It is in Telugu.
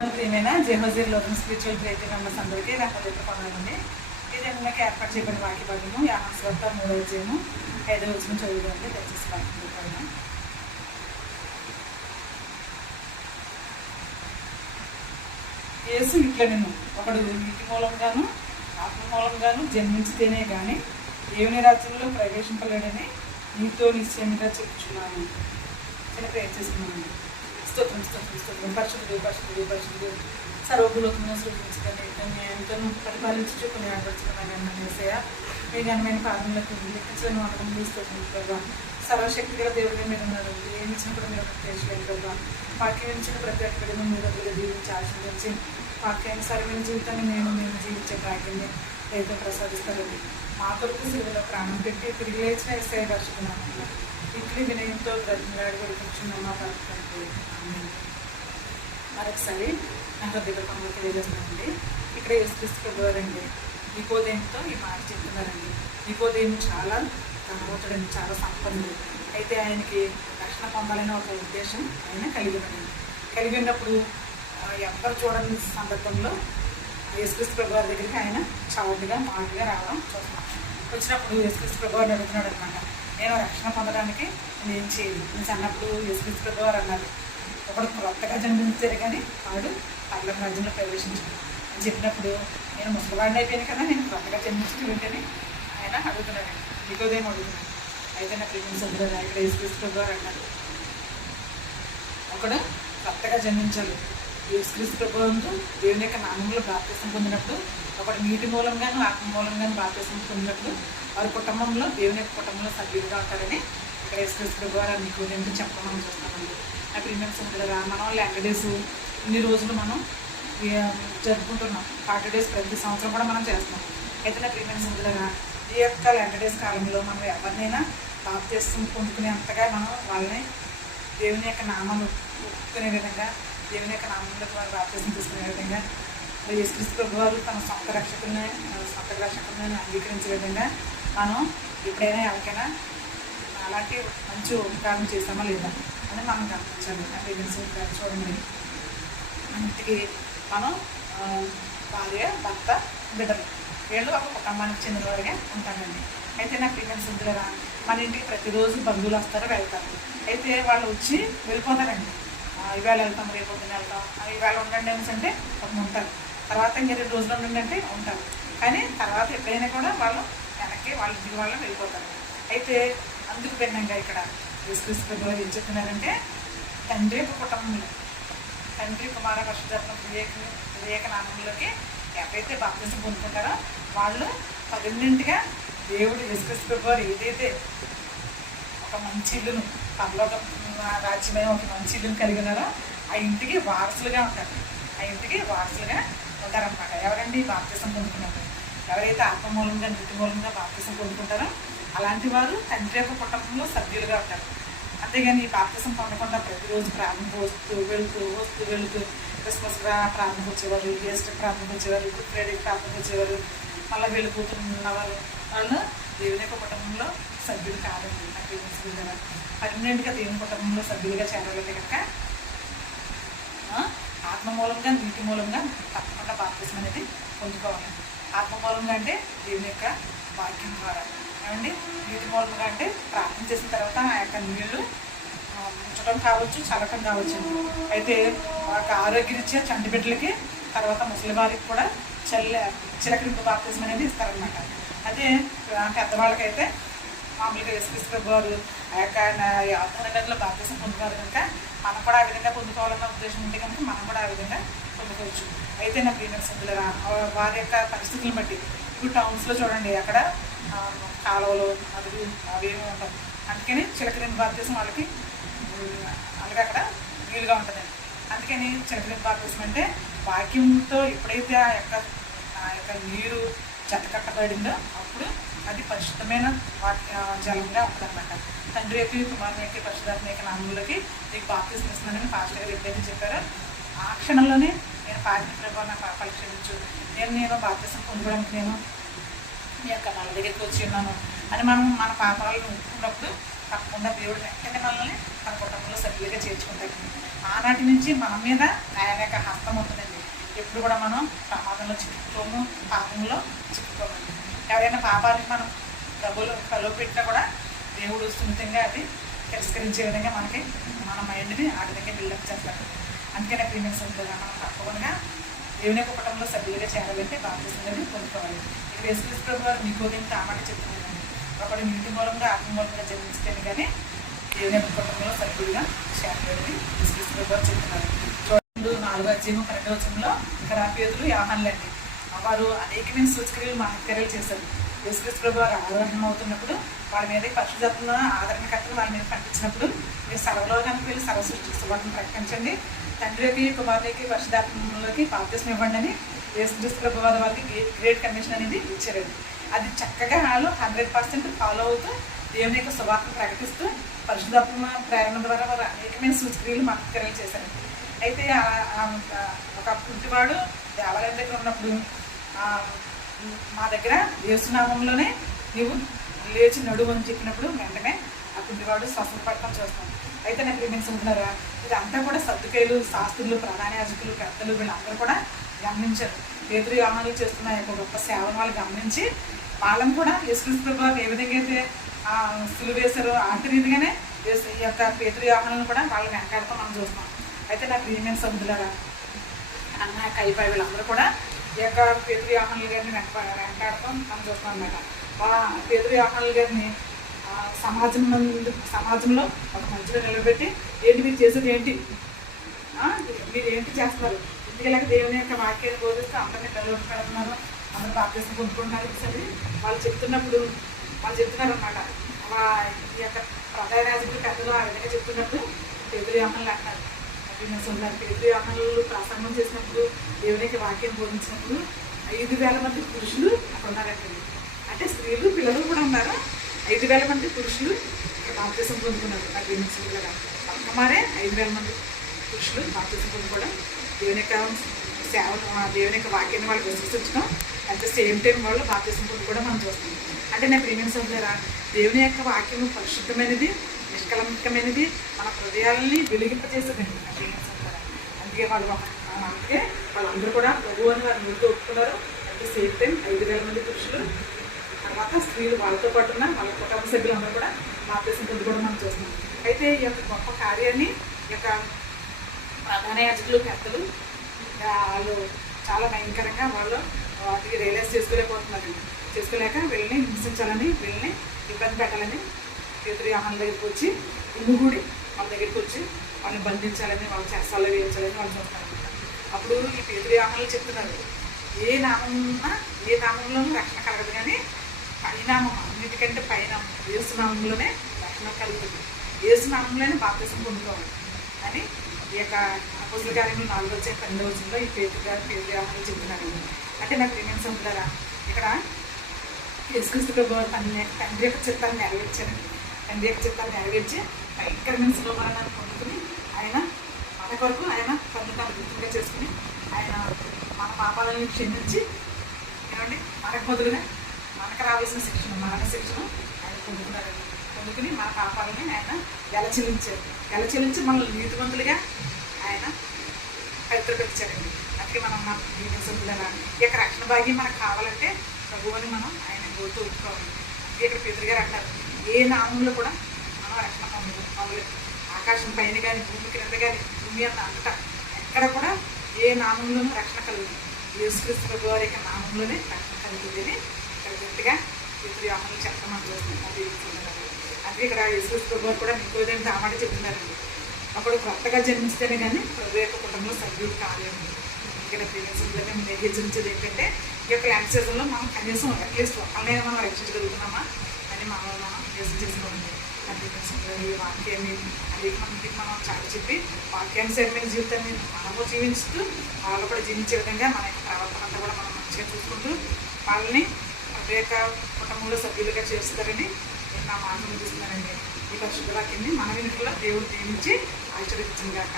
ప్రియమైన జేహోజీర్ లోకల్ స్పిరిచువల్ ట్రైనింగ్ మెంబర్స్ అందరికీ నా పద్ధతి పొందాలండి. ఈ జన్మకి ఏర్పాటు చేయబడిన వాక్య భాగము యాహాస్వార్త 3వ అధ్యాయము 5వ వచనం చదువుకోండి. దయచేసి వాక్యం పైన యేసు ఇట్లా నేను ఒకడు నీటి మూలంగాను ఆత్మ మూలంగాను జన్మించితేనే కానీ దేవుని రాజ్యంలో ప్రవేశింపలేడని నీతో నిశ్చయంగా చెప్పుచున్నాను. చిన్న ప్రేర్ చేసుకున్నాను. స్తోత్రం స్తోత్రం స్తోత్రం పరిశుద్ధుడు సర్వభూలోకమును సృష్టించకండి ఎంతను పరిపాలించు కొన్ని ఆడపడుచుకున్నాను వేసయ మీ ఘనమైన పాదములకు లెక్కించని వంటకములు స్తోత్రం ప్రభావ. సర్వశక్తి గల దేవుడిని మీరు ఉన్నారు. ఏమి ఇచ్చినా కూడా మీరు ప్రత్యేకించలేదు ప్రభావ. వాక్యం ఇచ్చిన ప్రతి ఒక్కరిని మీరు అదుగా జీవించి ఆశీర్వదించి వాక్యానుసారమైన జీవితాన్ని మేము జీవించే భాగ్యాన్ని ఏదో ప్రసాదిస్తారండి. మా కొరకు సిలువలో ప్రాణం పెట్టి తిరిగి లేచిన ఎస్ఐ దర్శకున్నాను. ఇట్లీ వినయంతో బ్రతిమలాడి కొడుకుంటున్నాం మా ప్రార్థనకు. మరొకసారి నా హృదయపూర్వకంగా తెలియజేస్తున్నానండి. ఇక్కడ యేసుక్రీస్తు ప్రభువారండి నికోదేముతో ఈ మాట చెప్తున్నారండి. నికోదేము చాలా ధనవంతుడండి, చాలా సంపన్నుడు. అయితే ఆయనకి రక్షణ పొందాలనే ఒక ఉద్దేశం ఆయన కలిగి ఉన్నప్పుడు ఎవ్వరు చూడని సందర్భంలో యేసుక్రీస్తు ప్రభువారి దగ్గరికి ఆయన చౌకగా మాటగా రావడం చూస్తున్నాం. వచ్చినప్పుడు యేసుక్రీస్తు ప్రభువారిని అడుగుతున్నాడు అనమాట, నేను రక్షణ పొందడానికి నేను ఏం చేయాలి నేను అన్నప్పుడు యేసుక్రీస్తు ప్రభువారు అన్నారు, ఒకడు కొత్తగా జన్మించారు కానీ వాడు పర్లోక రాజ్యంలో ప్రవేశించాడు అని చెప్పినప్పుడు నేను ముసలివాడిని అయిపోయాను కదా, నేను కొత్తగా జన్మించడం ఏంటని ఆయన అడుగుతున్నాడు. నికోదేము అడుగుతున్నాడు. అయితే నా ప్రేమించి సభ్యులు ఇక్కడ యేసుక్రీస్తు ప్రభువారు అన్నారు, ఒకడు కొత్తగా జన్మించాలి. యేసుక్రీస్తు ప్రభువుతో దేవుని యొక్క నామంలో బాప్తిసం పొందినప్పుడు ఒకటి నీటి మూలంగాను ఆత్మ మూలంగాను బాప్తిసం పొందినప్పుడు వారి కుటుంబంలో దేవుని యొక్క కుటుంబంలో సభ్యులుగా ఉంటారని ఇక్కడ యేసుక్రీస్తు ప్రభువారు మీకు నేను చెప్పమని చూస్తామండి. నా ప్రీమియం సభ్యులుగా మనం ల్యాండ్ డేస్ ఇన్ని రోజులు మనం జరుపుకుంటున్నాం. 40 days ప్రతి సంవత్సరం కూడా మనం చేస్తున్నాం. అయితే నా ప్రీమియం సభ్యులుగా ఈ యొక్క ల్యాండ్ డేస్ కాలంలో మనం ఎవరినైనా బాప్తిసం పొందుకునే అంతగా మనం వాళ్ళని దేవుని యొక్క నామాన్ని ఒప్పుకునే విధంగా దేవుని యొక్క నామంలోకి వారు బాప్తిసం తీసుకునే విధంగా యేసుక్రీస్తు ప్రభువారు తన సొంత రక్షకులను అంగీకరించే విధంగా మనం ఎప్పుడైనా ఎవరికైనా అలాంటి మంచి ఉపకారం చేసామా లేదా అని మనం గమనించాలి. అంటే చూడండి, ఇంటికి మనం భార్య భర్త బిడ్డలు వీళ్ళు ఒక కుటుంబానికి చెందినవారిగా ఉంటామండి. అయితే నా ప్రీమియం సిద్ధులరా మన ఇంటికి ప్రతిరోజు బంధువులు వస్తారు వెళ్తారు. అయితే వాళ్ళు వచ్చి వెళ్ళిపోతారండి. ఇవాళ వెళ్తాం, రేపు పొద్దున వెళ్తాం, ఇవాళ ఉండండి అంటే ఒక ఉంటారు, తర్వాత ఇంక 2 రోజులు ఉండండి అంటే ఉంటారు. కానీ తర్వాత ఎప్పుడైనా కూడా వాళ్ళు వెనక్కి వాళ్ళ ఇంటికి వాళ్ళు వెళ్ళిపోతారు. అయితే అందుకు భిన్నంగా ఇక్కడ యేసుక్రీస్తు ప్రభువారు ఏం చెప్తున్నారంటే తండ్రి యొక్క కుటుంబంలో తండ్రి కుమార పరిశుద్ధాత్మ త్రియేక నామంలోకి ఎవరైతే బాప్తిసం పొందుకుంటారో వాళ్ళు పర్మనెంట్గా దేవుడు యేసుక్రీస్తు ప్రభువారు ఏదైతే ఒక మంచి ఇల్లును పరలోక రాజ్యమైన ఒక మంచి ఇల్లును కలిగి ఉన్నారో ఆ ఇంటికి వారసులుగా ఉంటారు. ఆ ఇంటికి వారసులుగా ఉంటారన్నమాట. ఎవరండి? బాప్తిసం పొందుకున్నారు. ఎవరైతే ఆత్మ మూలంగా నీటి మూలంగా బాప్తిసం పొందుకుంటారో అలాంటి వారు తండ్రి యొక్క కుటుంబంలో సభ్యులుగా ఉంటారు. అంతేగాని ఈ బాప్తిసం పొందకుండా ప్రతిరోజు ప్రార్థనకు వస్తూ వెళుతూ క్రిస్మస్ ప్రార్థనకు వచ్చేవారు, ఈస్టర్ ప్రార్థనకు వచ్చేవారు, గుడ్ ఫ్రైడేకి ప్రార్థనకు వచ్చేవారు, మళ్ళీ వెళ్ళిపోతున్నవారు వాళ్ళు దేవుని యొక్క కుటుంబంలో సభ్యులు కాదండి. నాకు తెలుసుకుంటారా? పర్మనెంట్గా దేవుని కుటుంబంలో సభ్యులుగా చేరాలంటే కనుక ఆత్మ మూలంగా నీటి మూలంగా తప్పకుండా బాప్తిసం అనేది పొందుకోవాలి. ఆత్మ మూలంగా అంటే దేవుని యొక్క వాక్యం ద్వారా, ఏమండి నీటి మూలంగా అంటే ప్రార్థన చేసిన తర్వాత ఆ యొక్క నీళ్లు ఉంచడం కావచ్చు, చల్లటం కావచ్చు. అయితే వాళ్ళకి ఆరోగ్యరీత్యా చంటి బిడ్డలకి తర్వాత ముసలి వారికి కూడా చిలకరింపు బాప్తిసం అనేది ఇస్తారనమాట. అదే పెద్దవాళ్ళకైతే మామూలుగా యేసుక్రీస్తు ప్రభువారు ఆ యొక్క యాత్ర గదిలో బాప్తిసం పొందుకోవాలి కనుక మనం కూడా ఆ విధంగా పొందుకోవాలన్న ఉద్దేశం ఉంటే కనుక మనం కూడా ఆ విధంగా పొందుకోవచ్చు. అయితే నా ప్రియమైన సభ్యులరా వారి యొక్క పరిస్థితులను బట్టి ఇప్పుడు టౌన్స్లో చూడండి, అక్కడ కాలువలు నదులు అవేమీ ఉండవు. అందుకని చిలకరింపు బాప్తిసం వాళ్ళకి అలాగే అక్కడ వీలుగా ఉంటుందండి. అందుకని చిలకరింపు బాప్తిసం అంటే వాక్యంతో ఎప్పుడైతే ఆ యొక్క నీరు జతకట్టబడిందో అప్పుడు అది పరిశుద్ధమైన జలంగా ఉంటుందన్నమాట. తండ్రి యొక్క కుమారుని యొక్క పరిశుద్ధాత్మ యొక్క నామములకి నీకు బాప్తిసం ఇస్తున్నానని పాస్టర్ గారు ఎప్పుడైతే చెప్పారో ఆ క్షణంలోనే నేను పాటిన ప్రభావం నా పాపాలు క్షమించు, నేను బాప్తిసం పొందడానికి నేను నీ యొక్క నల్ల దగ్గరికి వచ్చి ఉన్నాను అని మనం మన పాపాలను ఒప్పుకున్నప్పుడు తప్పకుండా దేవుడు వెంటనే మనల్ని తన కుటుంబంలో సభ్యులుగా చేర్చుకుంటాడు. ఆనాటి నుంచి మన మీద ఆయన యొక్క హస్తం ఉంటుందండి. ఎప్పుడు కూడా మనం ప్రమాదంలో చిక్కుకోము, పాపంలో చిక్కుకోమండి. ఎవరైనా పాపానికి మనం డబ్బులు కలువ పెట్టినా కూడా దేవుడు సున్నితంగా అది తిరస్కరించే విధంగా మనకి మన మైండ్ని ఆ విధంగా బిల్డప్ చేస్తాడు. అందుకనే ప్రీమియమ్స్ ఉంటుంది. మనం తప్పకుండా దేవుని యొక్క కుటుంబంలో సభ్యులుగా చేరాలంటే బాప్తిస్మం పొందుకోవాలి. ఇక్కడ యేసుక్రీస్తు ప్రభువు వారు నికోదేము మాట చెప్తున్నారండి. ఒకడు నీటి మూలంగా ఆత్మ మూలంగా జన్మించలేని కానీ దేవుని యొక్క కుటుంబంలో సభ్యుడిగా చేరలేదని యేసుక్రీస్తు ప్రభువు వారు చెప్తున్నారు. 4వ అధ్యాయం 12వ వచనంలో ఇక్కడ పేతురు యోహానులండి. వారు అనేకమైన సూచక్రియలు మహత్కార్యాలు చేశారు. యేసుక్రీస్తు ప్రభువు వారు ఆరోహణం అవుతున్నప్పుడు వాళ్ళ మీద పరిశుధాత్మలో ఆదరణకర్తలు వాళ్ళ మీద పంపించినప్పుడు మీరు సర్వలోకానికి వెళ్ళి సర్వ సృష్టిస్తువాటిని ప్రకటించండి, తండ్రికి కుమారునికి పరిశుధాత్మలోకి బాప్తిస్మం ఇవ్వండి అని యేసుక్రీస్తు ప్రభువు వారి వారికి గ్రేట్ కమిషన్ అనేది ఇచ్చారండి. అది చక్కగా వాళ్ళు 100% ఫాలో అవుతూ దేవుని యొక్క శుభార్తను ప్రకటిస్తూ పరిశుధాత్మ ప్రేరణ ద్వారా వారు అనేకమైన సూచక్రియలు మహత్కార్యాలు చేశారండి. అయితే ఒక కుంటివాడు దేవాలయం దగ్గర ఉన్నప్పుడు మా దగ్గర యేసునామంలోనే నీవు లేచి నడువు అని చెప్పినప్పుడు వెంటనే ఆ కుంటివాడు స్వస్థత పడటం చూస్తాం. అయితే నాకు ప్రేమించుకుంటున్నారా, ఇదంతా కూడా సద్దుకాయలు, శాస్త్రులు, ప్రధాన యాజకులు, పెద్దలు వీళ్ళందరూ కూడా గమనించారు. పేతురు యోహానులు చేస్తున్న యొక్క గొప్ప సేవను వాళ్ళు గమనించి వాళ్ళని కూడా యేసుక్రీస్తు ప్రభువు ఏ విధంగా అయితే సులువు వేశారో ఆంటి రీతిగానే ఈ యొక్క పేతురు యోహానులను కూడా వాళ్ళని వెంటాడతాం మనం చూస్తాం. అయితే నా ప్రియమైన సభ్యులారా, అన్న కైపా వీళ్ళందరూ కూడా ఈ యొక్క పేతురు యోహానులు గారిని వెంటాడతాం మనం చూస్తాం అన్నమాట. పేతురు యోహానులు గారిని సమాజంలో ఒక మంచిగా నిలబెట్టి ఏంటి మీరు చేసేది ఏంటి, మీరు ఏంటి చేస్తున్నారు, ఇంటికి దేవుని యొక్క వాక్యాన్ని బోధిస్తూ అందరినీ పిల్లలు పెడుతున్నారు, అందరూ బాప్తిస్మం పొందుకుంటున్నారు సరే వాళ్ళు చెప్తున్నప్పుడు వాళ్ళు చెప్తున్నారు అనమాట. ఈ యొక్క ప్రధాన యాజకులు పెద్దలు ఆ విధంగా చెప్తున్నప్పుడు పేతురు యోహానులు అంటున్నారు. పేతురు యోహానులు ప్రసంగం చేసినప్పుడు దేవుని యొక్క వాక్యం బోధించినప్పుడు 5,000 మంది పురుషులు అక్కడ ఉన్నారండి. అంటే స్త్రీలు పిల్లలు కూడా ఉన్నారు. 5,000 మంది పురుషులు బాప్తిస్మం పొందుకున్నారు. ఆ ప్రేమించుకుంటున్నారా పక్కమారే 5,000 మంది పురుషులు బాప్తిస్మం పొందుకోవడం, దేవుని యొక్క సేవను దేవుని యొక్క వాక్యాన్ని వాళ్ళు విశ్వసించడం, అట్ ద సేమ్ టైం వాళ్ళు బాప్తిస్మం పొందుకోవడం మనం చూస్తాం. అంటే నేను ప్రేమించుకుంటున్నారా, దేవుని యొక్క వాక్యం పరిశుద్ధమైనది, నిష్కలంకమైనది, మన హృదయాలని వెలిగింపజేసేదండి. ప్రేమించుకుంటారా అందుకే వాళ్ళందరూ కూడా ప్రభువు అని వారు ముందు ఒప్పుకున్నారు. అట్ ద సేమ్ టైం 5,000 మంది పురుషులు తర్వాత స్త్రీలు వాళ్ళతో పాటు ఉన్న వాళ్ళ కుటుంబ సభ్యులందరూ కూడా బాప్తిస్మం పొందుకోవడం మనం చూస్తున్నాం. అయితే ఈ యొక్క గొప్ప కార్యాన్ని ఈ యొక్క ప్రధాన యాజకులు పెద్దలు వాళ్ళు చాలా భయంకరంగా వాళ్ళు వాటికి రియలైజ్ చేసుకోలేక వీళ్ళని హింసించాలని, వీళ్ళని ఇబ్బంది పెట్టాలని పేతురు యోహానుల దగ్గరికి వచ్చి గుమిగూడి వాళ్ళ దగ్గరికి వచ్చి వాళ్ళని బంధించాలని, వాళ్ళ చేస్తాల్లో వేయించాలని వాళ్ళు చూస్తారనమాట. అప్పుడు ఈ పేతురు యోహానులు చెప్తున్నారు, ఏ నామంలోనూ రక్షణ కలగదు, కానీ పైనామం అన్నిటికంటే పైన యేసునామంలోనే రక్షణ కలుగుతుంది, యేసునామంలోనే బాప్తిస్మం పొందుకోవాలి అని ఈ యొక్క అపోస్తల కార్యములు 4వ అధ్యాయం 12వ వచనంలో ఈ పేతురు యోహానులు చెప్తున్నారు. అంటే నాకు ప్రియమైన సోదరులారా, ఇక్కడ యేసుక్రీస్తు ప్రభువు తండ్రి యొక్క చిత్తాన్ని నెరవేర్చారండి. తండ్రి యొక్క చిత్తాన్ని నెరవేర్చి భయంకరమైన శిలువ మరణాన్ని పొందుకుని ఆయన మన కొరకు ఆయన పొందుతాన్ని గుర్తుగా చేసుకుని ఆయన మన పాపాలను క్షమించి ఏమండి మనకు బదులుగా మనకు రావాల్సిన శిక్షను, మరణ శిక్షను ఆయన పొందుకున్నారండి. పొందుకుని మన పాపాలని ఆయన చెల్లించి మనల్ని నీతివంతులుగా ఆయన పవిత్రపరిచారండి. అందుకే మనం మన జీవితంలో ఈ యొక్క రక్షణ భాగ్యం మనకు కావాలంటే ప్రభువుని మనం ఆయన గోతూ ఒప్పుకోవాలి. అందుకే ఇక్కడ పేతురు గారు అంటారు, ఏ నామంలో కూడా మనం రక్షణ పొందలేదు. ఆకాశం పైన కానీ, భూమి క్రింద కానీ, భూమి అంతటా ఎక్కడ కూడా ఏ నామంలోనూ రక్షణ కలుగుతుంది. యేసుక్రీస్తు ప్రభు వారి యొక్క నామంలోనే రక్షణ కలుగుతుంది అని ఇక్కడ గట్టిగా పేతురు యోహానులు చెప్తామని చూస్తున్నాం. అందుకే ఇక్కడ యేసుక్రీస్తు ప్రభు వారు కూడా నికోదేము మాట చెప్తున్నారండి. అప్పుడు కొత్తగా జన్మిస్తేనే కానీ ప్రభు యొక్క కుటుంబంలో సభ్యుడు కాలేము. ఇక్కడ ప్రేమించే మేము హెచ్చరించేది ఏంటంటే ఈ యొక్క ల్యాండ్ సీజన్లో మనం కనీసం అట్లీస్ట్ ఒకళ్ళైనా మనం రక్షించగలుగుతున్నామా అని మనం హెచ్చరించుకోండి. ఈ వాక్యాన్ని అది మనం చాలా చెప్పి వాక్యానుసరమైన జీవితాన్ని మనము జీవించుతూ వాళ్ళు కూడా జీవించే విధంగా మన యొక్క ప్రవర్తన అంతా కూడా మనం మంచిగా చూసుకుంటూ వాళ్ళని ప్రభు యొక్క కుటుంబంలో సభ్యులుగా చేస్తారని నేను నా మాట చూస్తున్నానండి. ఈ పరిశుద్ధ వాక్యాన్ని మన వెనుకలో దేవుడు దీవించి ఆశీర్వదించింది కాక.